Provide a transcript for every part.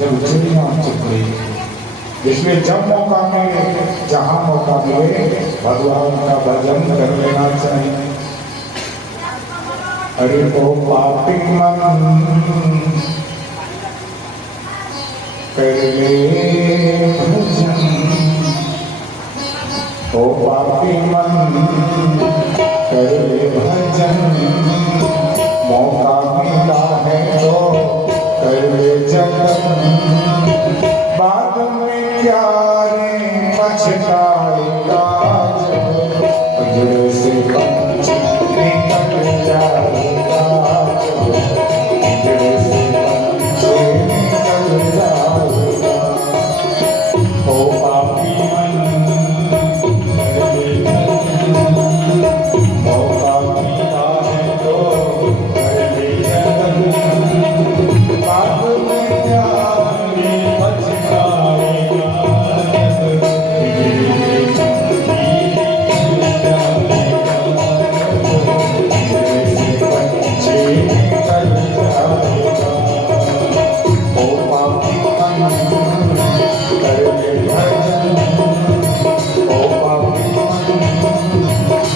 जब चिड़िया चिपड़ी। इसलिए जब मौका मिले, जहां मौका मिले, भगवान का भजन कर लेना चाहिए। अरे ओ पापी मन कर ले भजन, ओ पापी मन कर ले भजन, मौका मिला है तो कर ले जतन, बाद में क्या रे पछताएगा जब पिंजरे से पंछी निकल जाएगा, पिंजरे से पंछी निकल जाएगा। ओ पापी मन कर ले भजन, मौका मिला है तो कर ले जतन, बाद में क्या रे पछताएगा जब पिंजरे से पंछी निकल जाएगा। ओ पापी मन कर ले भजन, ओ पापी मन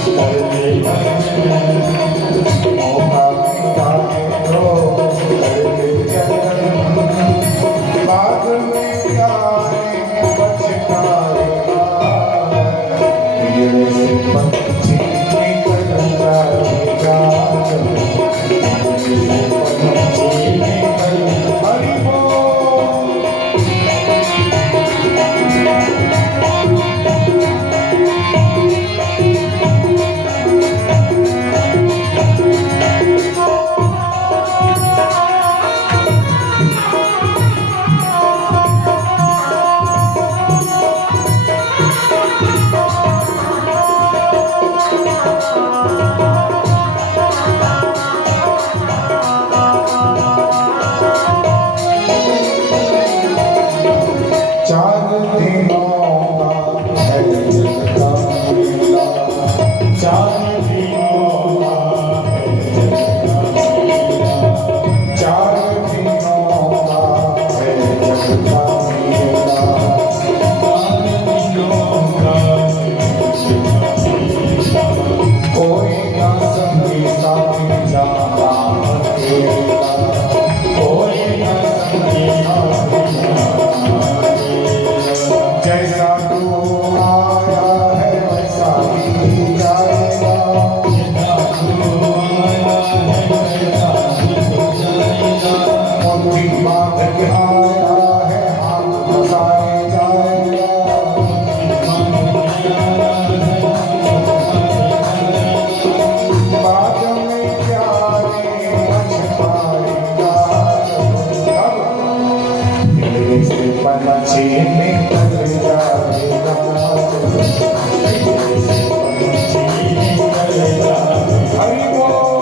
कर ले भजन, मौका मिला है तो कर ले जतन, बाद में क्या रे पछताएगा, पिंजरे से पंछी निकल जाएगा, पिंजरे से पंछी निकल। हरि बोल। चार दिनों का है जग का मेला, चार दिनों का है जग का मेला, चार दिनों का है जग का मेला, चार दिनों का है जग का मेला, कोई ना संगी साथी जाना अकेला, कोई ना संगी साथी जाना, जैसा तू आया है वैसा ही जाएगा, जैसा तू आया है वैसा ही जाएगा, मुट्ठी बांध के आया है हाथ फंसाए जाएगा, बाद में क्या रे पछताएगा, पिंजरे से पंछी निकल जाएगा, पिंजरे से पंछी निकल जाएगा। हरि बोल।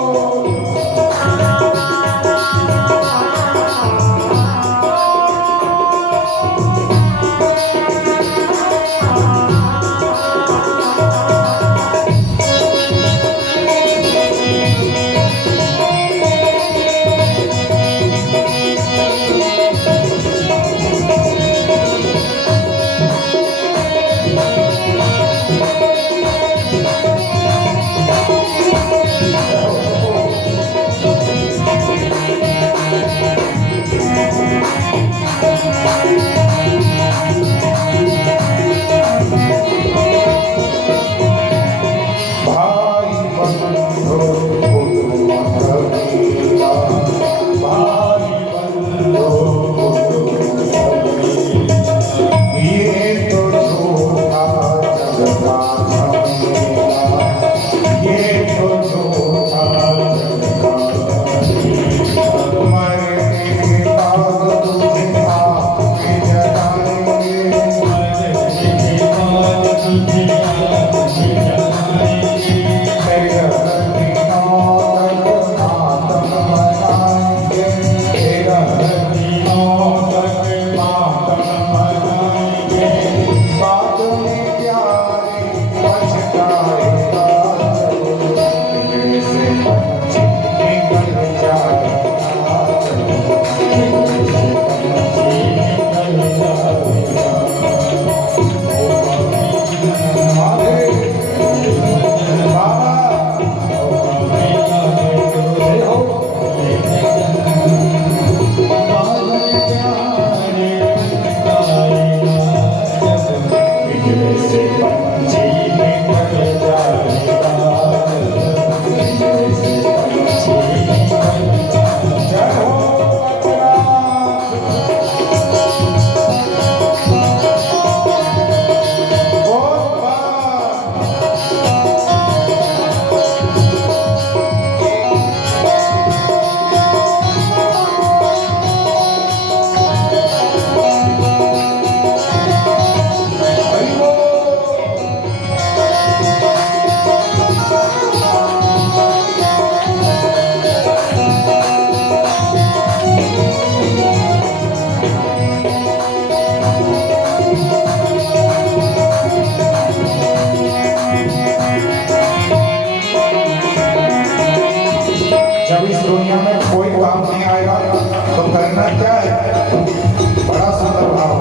बड़ा सुंदर भाव।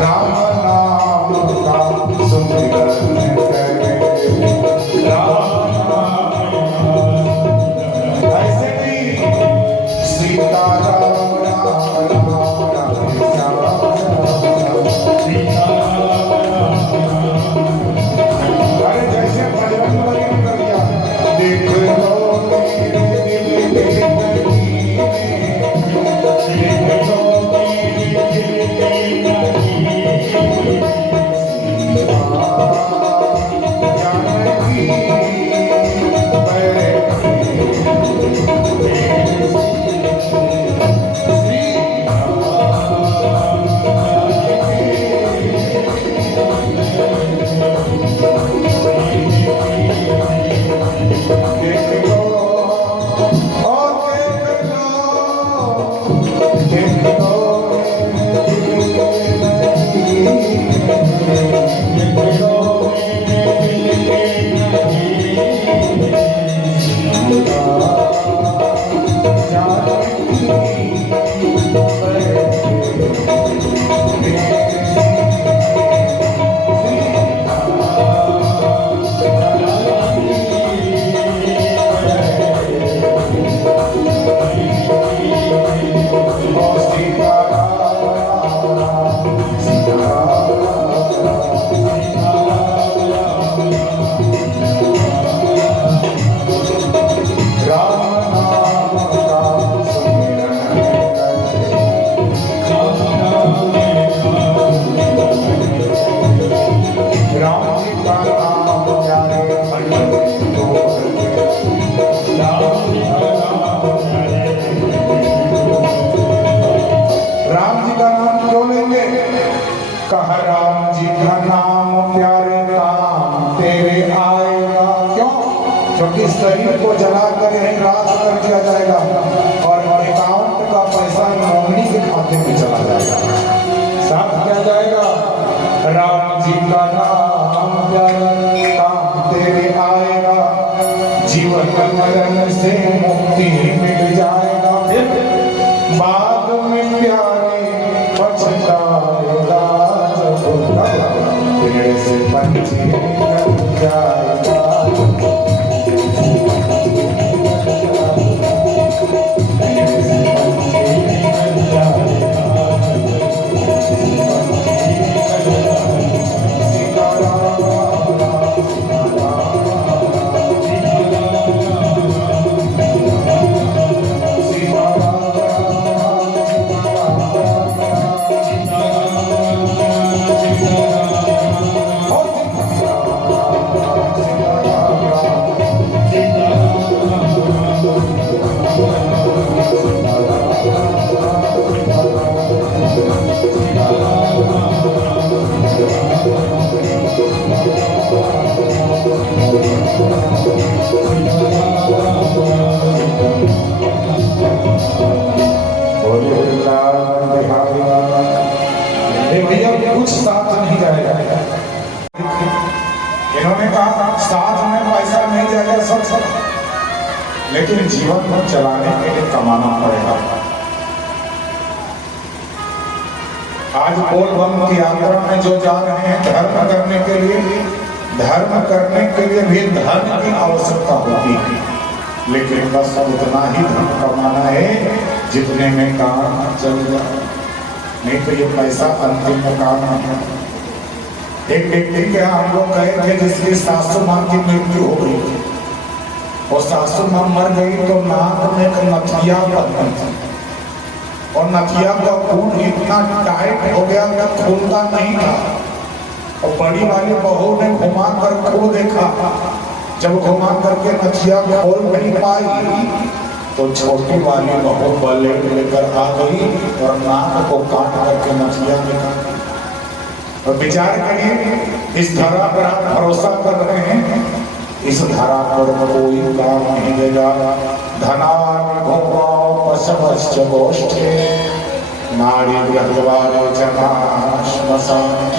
राम नाम का सुमिरन करे, राम ऐसे भी सीता राम राम राम राम श्याम सीता। अरे जैसे बजरंग बली कर दिया, देख लो मेरे दिल के करीने, देख लो मेरे दिल के करीने, जानकी कहा राम जी का नाम प्यारे काम तेरे आएगा। क्यों? क्योंकि शरीर को जलाकर यही राज कर दिया जाएगा और अकाउंट का पैसा नौकरी के खाते में चला जाएगा। साथ क्या जाएगा? राम जी का नाम प्यारे काम तेरे आएगा, जीवन मरण से मुक्ति मिल जाएगा। फिर बाद में प्यारे पछताएगा, पेड़ से पंछी निकल जाएगा। भैया कुछ साथ नहीं जाएगा। इन्होंने कहा साथ में पैसा नहीं जाएगा सब, लेकिन जीवन को चलाने के लिए कमाना पड़ेगा। आज बोल बम की यात्रा में जो जा रहे हैं धर्म करने के लिए, धर्म करने के लिए भी धर्म की आवश्यकता होती है, लेकिन बस उतना ही धर्म कमाना है जितने में काम चल जाए, नहीं तो ये पैसा अंतिम में काम नहीं है। एक व्यक्ति के हम लोग गए थे जिसकी सासू माँ की मृत्यु हो गई थी, और सासू माँ मर गई तो नाक में एक नथिया बंधी थी, और नथिया का खून इतना टाइट हो गया कि खुलता नहीं था। और बड़ी वाली बहू ने घुमा कर खो देखा, जब घुमा करके नथिया खोल नहीं पाई तो छोटी वाली बहू ब्लेड लेकर आ गई और नाक को काट करके नथिया निकाल। और विचार करिए, इस धरा पर आप भरोसा कर रहे हैं, इस धरा पर कोई काम नहीं देगा। धनानि भोगाओ पशवश्च गोष्ठे, नारी गृहद्वारे जनाश्मशान,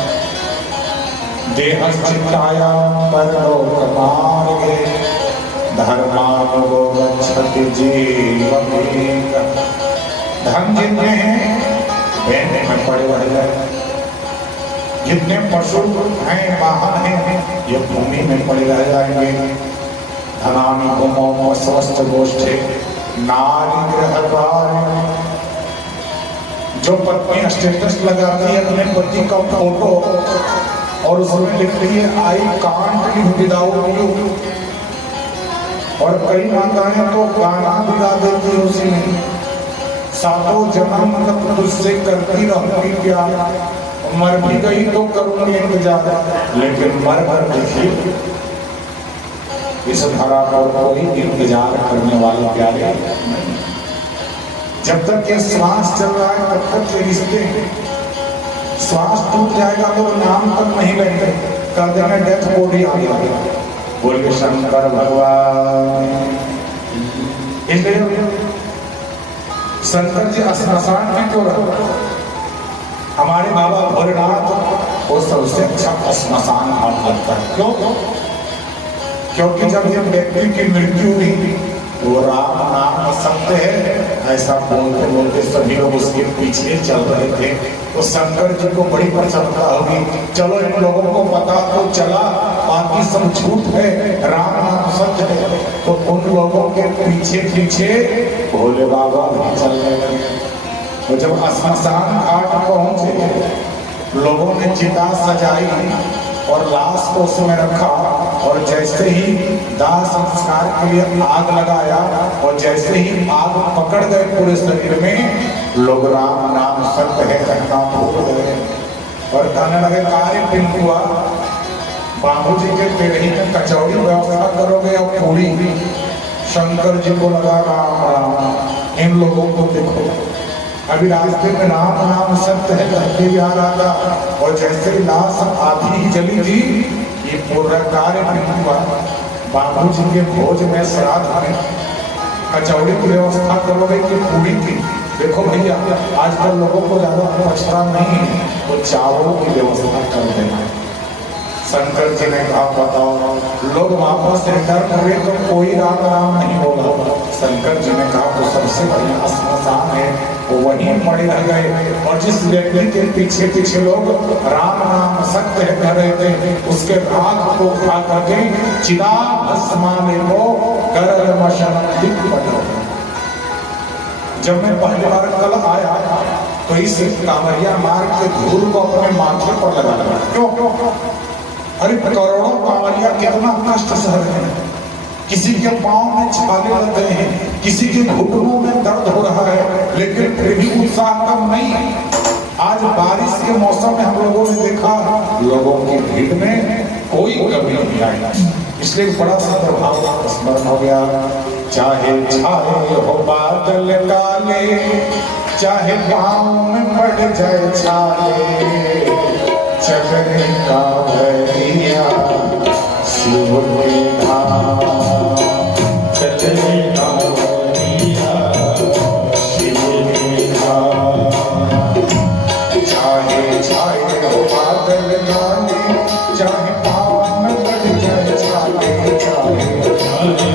देहश्चित्तायां परलोकमार्गे, धर्मानुगो गच्छति जीवमेक। धन जितने हैं बैंक में पड़े रह जाए। जितने पशु हैं, वाहन हैं, ये भूमि में पड़े रह जाएंगे। धनानि भूमौ स्वस्थ गोष्ठे नारी गृहद्वार। जो पत्नी स्टेटस लगाती है अपने पति का फोटो और उसमें लिखती है I can't live without you, और कई माताएं तो गाना भी गा देती है उसी में, सातों जन्म तक तुझसे करती रहूंगी प्यार, मर भी गई तो करूंगी इंतजार, लेकिन मर कर देखिए इस धरा पर कोई इंतजार करने वाले प्यारे नहीं। जब तक ये श्वास चल रहा है तब तक ये रिश्ते, श्वास टूट जाएगा तो नाम तक नहीं लेंगे, कर देना डेथ बॉडी आ गया। बोलिए शंकर भगवान। इसलिए शंकर जी श्मशान में क्यों रहे? हमारे बाबा भोलेनाथ वो सबसे अच्छा श्मशान घाट लगता है। क्यों? क्योंकि जब ये व्यक्ति की मृत्यु हुई वो राम नाम सत्य है ऐसा बोलते बोलते सभी लोग उसके पीछे चल रहे थे। तो शंकर जी को बड़ी प्रसन्नता होगी, चलो इन लोगों को पता तो चला बाकी सब झूठ है, राम नाम सत्य है। तो उन लोगों के पीछे पीछे भोले बाबा भी चलने लगे। तो जब श्मशान घाट पहुंचे लोगों ने चिता सजाई और लाश को उसमें रखा, और जैसे ही दाह संस्कार के लिए आग लगाया और जैसे ही आग पकड़ गए पूरे शरीर में, लोग राम नाम सत्य है कहना भूल गए और कहने लगे कार्य पिन हुआ बाबू जी के पेड़ी में कचौड़ी व्यवस्था करोगे और पूरी। शंकर जी को लगा राम राम, इन लोगों को देखो अभी रास्ते में राम नाम सत्य है कहते जा रहा था, और जैसे ही लाश आधी ही जली थी ये पूरा कार्य नहीं हुआ। बाबू जी के भोज में श्राद्ध में कचौड़ी की व्यवस्था करोगे कि पूरी की? देखो भैया आजकल लोगों को ज्यादा पछता नहीं है, तो चावलों की व्यवस्था कर देना। शंकर जी ने कहा बताओ, लोग वापस रिटर्न हुए तो कोई राम राम नहीं बोला। शंकर जी ने कहा तो सबसे बढ़िया श्मशान है, वो वहीं पड़े रह गए। और जिस व्यक्ति के पीछे पीछे लोग राम नाम सत्य कह रहे थे उसके राग को खा करके चिता भस्माने को गरल मशन दिख पड़ा। जब मैं पहली बार कल आया तो इस कांवरिया मार्ग के धूल को अपने माथे पर लगा लगा। क्यों? अरे करोड़ों कांवरिया कितना कष्ट सह रहे हैं, किसी के पांव में छाले लग गए हैं, किसी के घुटनों में दर्द हो रहा है, लेकिन फिर भी उत्साह कम नहीं है। आज बारिश के मौसम में हम लोगों ने देखा लोगों की भीड़ में कोई कमी नहीं आई, इसलिए बड़ा सा प्रभाव स्मरण हो गया। चाहे छाए हो बादल काले, चाहे पाँव में पड़ जाए छाले, चलने का भैया शिव के धाम, चलने का भैया शिव के धाम। चाहे छाए हो बादल काले, चाहे पाँव में पड़ जाए छाले, चाहे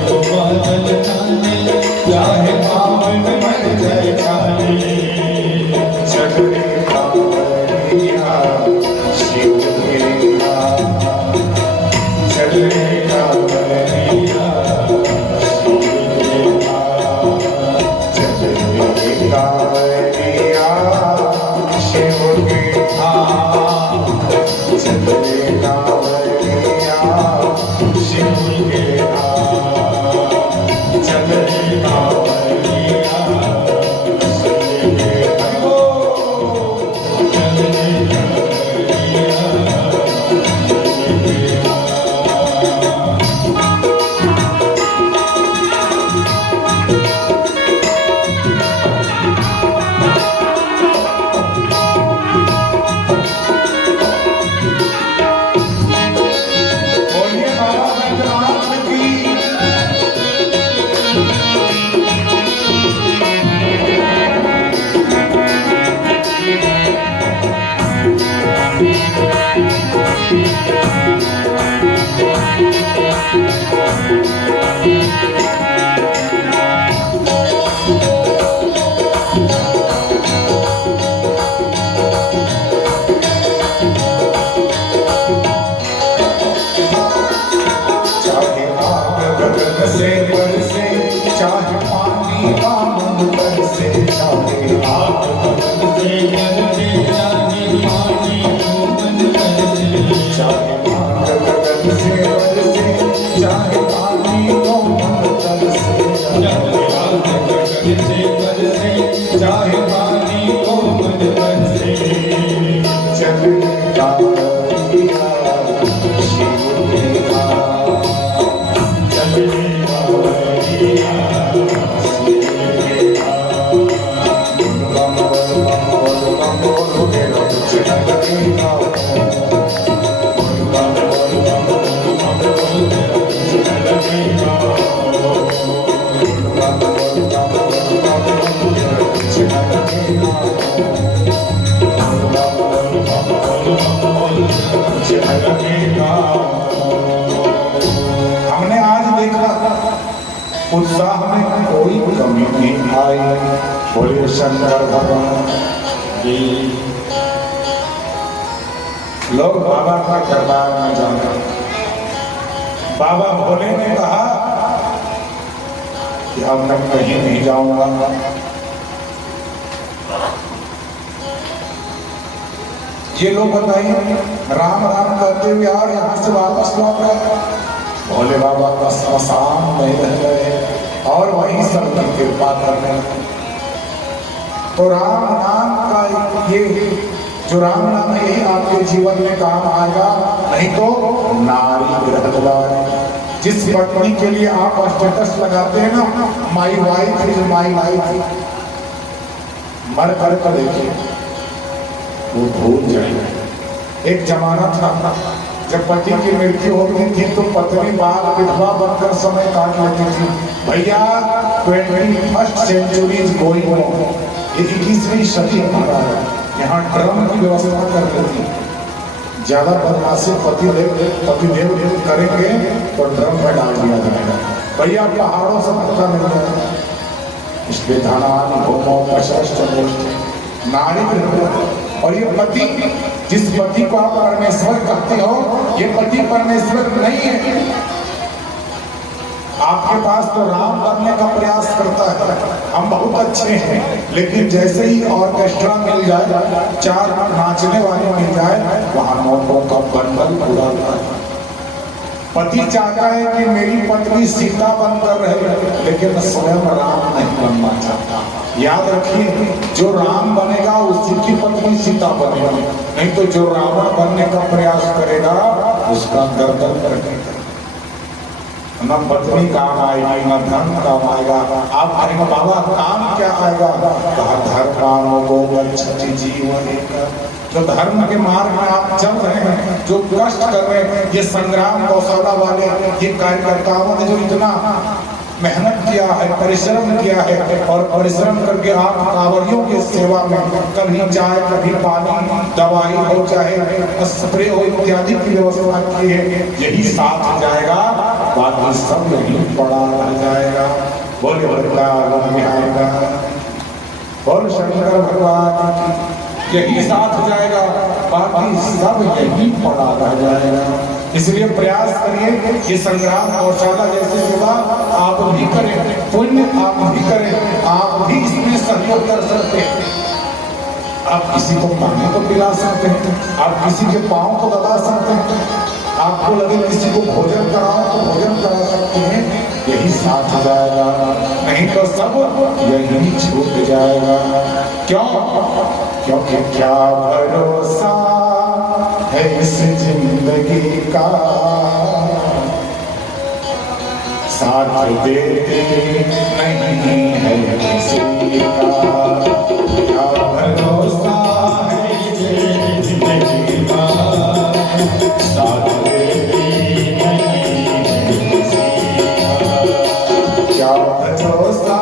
हो बादल काले, चाहे पाँव में पड़ जाए छाले, चलने का भैया शिव के धाम, चलने का भैया शिव के धाम, चलने का भैया शिव के धाम। हमने आज देखा उत्साह में कोई कमी नहीं आई। बोले शंकर भगवान की। लोग बाबा का दरबार में जाते। बाबा भोले ने कहा कि अब मैं कहीं नहीं जाऊंगा। ये लोग बताइए राम राम करते हुए और यहाँ से वापस लौट गए। भोले बाबा का श्मशान में रह गए और वहीं सबकी कृपा करने लगे। तो राम नाम का ये जो राम नाम है यही आपके जीवन में काम आएगा। नहीं तो नारी ग्रह द्वार जिस पत्नी के लिए आप स्टेटस लगाते हैं ना, my wife is my life, मर कर देखिए वो भूल जाएगा। एक जमाना था जब पति की मृत्यु होती थी तो पत्नी बाल विधवा बनकर समय काट लेती थी। भैया 21st sanctuary is going on, ये 21वीं सदी हमारा है। यहाँ ड्रम की व्यवस्था कर लेती। ज्यादा बदमाशी पतिदेव करेंगे तो ड्रम में डाल दिया जाएगा। भैया पहाड़ों से पत्ता मिल जाएगा। इसलिए धनान भूमो कशश्च नारी और ये पति, जिस पति को आप परमेश्वर कहते हो, ये पति परमेश्वर नहीं है। आपके पास तो राम बनने का प्रयास करता है, हम बहुत अच्छे हैं, लेकिन जैसे ही ऑर्केस्ट्रा मिल जाए, 4 नाचने वाले मिल जाए, वहां नोटों का बंडल पूरा होता है। पति चाहता है कि मेरी पत्नी सीता बनकर रहे, लेकिन स्वयं राम नहीं बनना चाहता। याद रखिए, जो राम बनेगा उसी की पत्नी सीता बनेगी, नहीं तो जो रावण बनने का प्रयास करेगा उसका गर्दन कटेगा। न पत्नी काम आएगी, न धन काम आएगा। आप कहेंगे बाबा काम क्या आएगा? कहा धर्म को गच्छति जीवन। जो धर्म के मार्ग में आप चल रहे हैं, जो कष्ट कर रहे हैं, ये संग्राम गौशाला वाले, ये कार्यकर्ताओं ने जो इतना मेहनत किया है, परिश्रम किया है, और परिश्रम करके आप कांवरियों की सेवा में कभी चाय, कभी पानी, दवाई हो, चाहे स्प्रे हो, इत्यादि की व्यवस्था की है। यही साथ जाएगा, बाकी सब यही पड़ा रह जाएगा। बोले आएगा, बोल शंकर भगवान की। यही साथ जाएगा, बाकी सब यही पड़ा रह जाएगा। इसलिए प्रयास करिए कि संग्राम गौशाला जैसे सेवा आप भी करें, पुण्य आप भी करें, आप भी इसमें सहयोग कर सकते हैं। आप किसी को पानी को पिला सकते हैं, आप किसी के पाँव को दबा सकते हैं, आपको लगे किसी को भोजन कराओ तो भोजन करा सकते हैं। यही साथ जाएगा, नहीं तो सब यही छूट जाएगा। क्यों? क्योंकि क्या भरोसा है इस जिंदगी का, साथ देते नहीं है किसी का। क्या भरोसा है इस जिंदगी का, साथ देते नहीं है किसी का। क्या भरोसा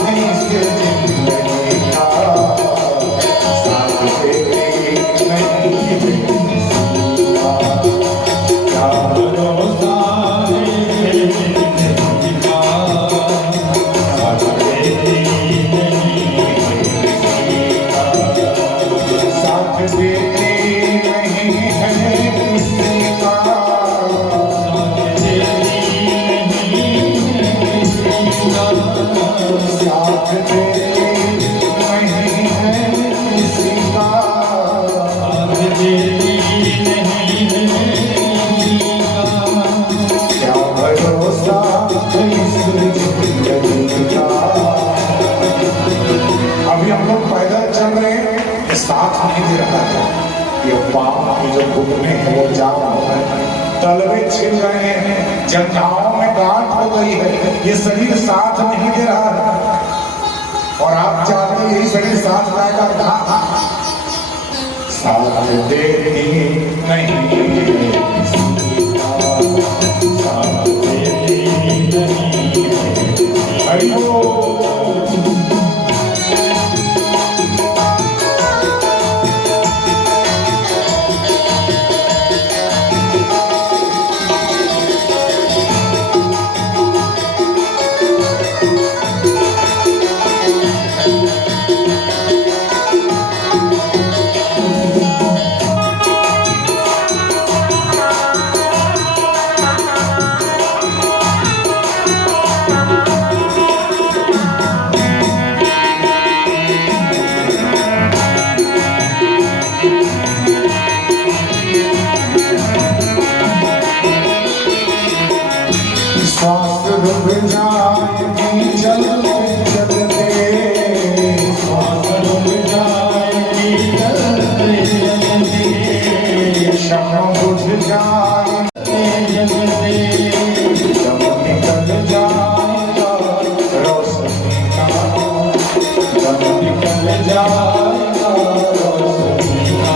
है इस जिंदगी का, साथ देते नहीं है किसी का। क्या भरोसा है इस जिंदगी का, साथ देते नहीं है किसी का। साथ देते नहीं है किसी का, साथ देते नहीं है किसी का। साथ देते नहीं है किसी ये पाप की जो घुटने हैं वो जा रहा है, तलवे छिल रहे हैं, जंघाओं में गांठ हो गई है, ये शरीर साथ नहीं दे रहा है। और आप चाहते हैं यही शरीर साथ लाएगा, कहा साथ देती नहीं, साथ देती नहीं। हरि बोल। श्वास रुक जाएगी चलते चलते, श्वास रुक जाएगी चलते चलते, क्षमा बुझ जाएगी जलते, जब निकल जाएगा रोशनी का, जब निकल जाएगा रोशनी का।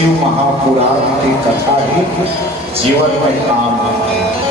शिव महापुराण की कथा ही जीवन में काम है।